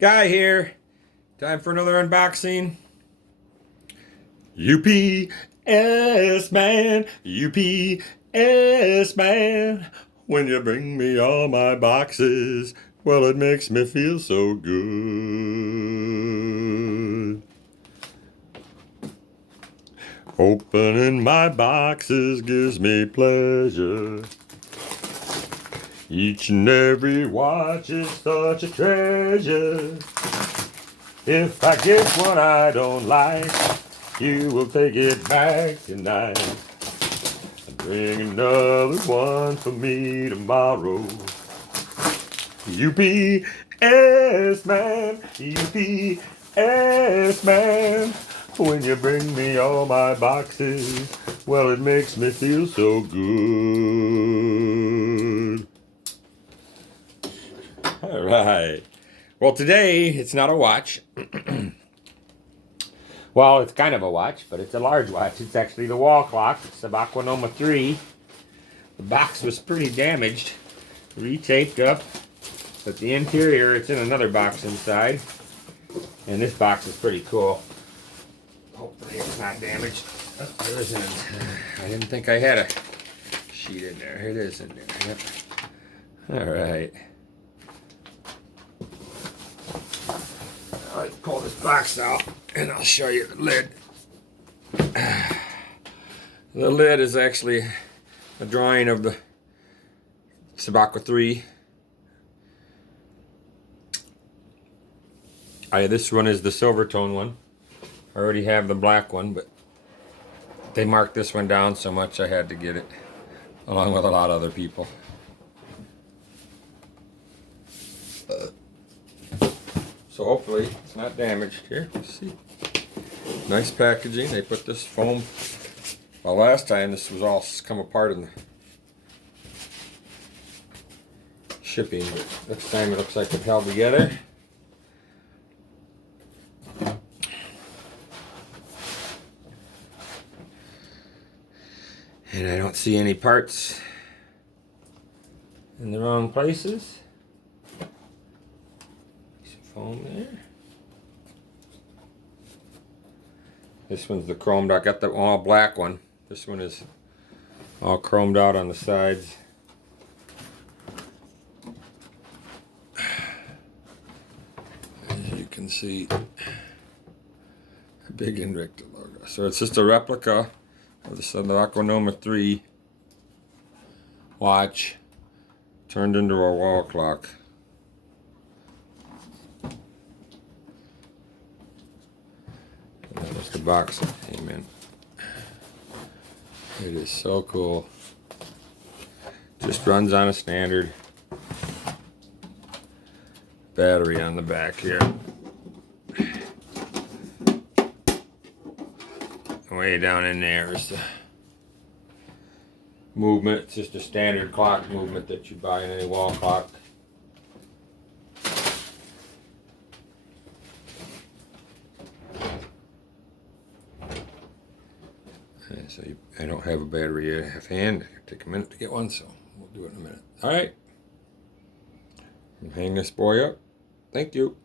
Guy here. Time for another unboxing. UPS man, UPS man. When you bring me all my boxes, well, it makes me feel so good. Opening my boxes gives me pleasure. Each and every watch is such a treasure. If I get one I don't like, you will take it back tonight. Bring another one for me tomorrow. UPS man, UPS man. When you bring me all my boxes, well, it makes me feel so good. All right. Well, today it's not a watch. Well, it's kind of a watch, but it's a large watch. It's actually the wall clock, Subaqua 3. The box was pretty damaged, retaped up, but the interior, it's in another box inside. And this box is pretty cool. Hopefully it's not damaged. Oh, there isn't. I didn't think I had a sheet in there. It is in there. Yep. All right. Let's pull this box out and I'll show you the lid. The lid is actually a drawing of the Subaqua 3. This one is the silver tone one. I already have the black one, but they marked this one down so much I had to get it, along with a lot of other people. So hopefully it's not damaged here. Let's see. Nice packaging. They put this foam. Well, last time this was all come apart in the shipping, but this time it looks like it held together. And I don't see any parts in the wrong places. Some foam there. This one's the chromed out. I got the all black one. This one is all chromed out on the sides. As you can see, a big Invicta logo. So it's just a replica of the Subaqua 3 watch turned into a wall clock. And that was the box that came in. It is so cool. Just runs on a standard battery on the back here. Way down in there is the movement. It's just a standard clock movement that you buy in any wall clock. And so I don't have a battery at hand. It'll take a minute to get one, so we'll do it in a minute. All right. Hang this boy up. Thank you.